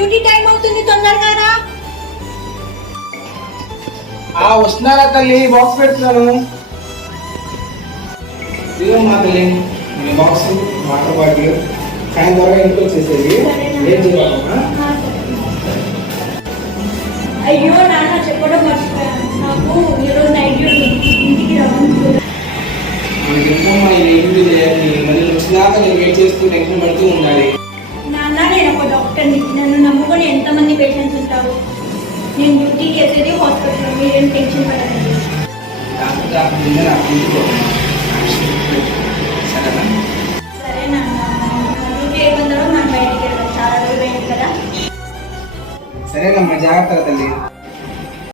Duty time అవుతుంది, తొందరగా రా. వస్తున్నారా తల్లి, బాక్స్ పెడుతున్నాను. ఇదిగో మా తల్లి మీ బాక్స్, వాటర్ బాటిల్. సాయం త్వరగా ఇంటికి వచ్చేసేది. ఏం చేయాలమ్మా? అయ్యో నాన్న, చెప్పడం మర్చిపోయాను. నాకు ఈరోజు నైట్ డ్యూటీ, ఇంటికి రావాలి. మనకి ఏంటి చేయాలి? మళ్ళీ వచ్చినాక నేను వెయిట్ చేస్తూ టెన్షన్ పడుతూ ఉండాలి. నాన్న, నేను ఒక డాక్టర్ని. నన్ను నమ్ముకొని ఎంతమంది పేషెంట్స్ ఉంటారు. నేను డ్యూటీ చేసేది హాస్పిటల్లో, మీరేం టెన్షన్ పడకండి. డాక్టర్ కాకుండా నాకు ఇంటికి సరేనా? సరే నాన్న, డ్యూటీ అయిపోయిన తర్వాత మనం బయటికి వెళ్ళాలి. చాలా రోజులు అయింది కదా. సరేనమ్మా, జాగ్రత్తగా తల్లి.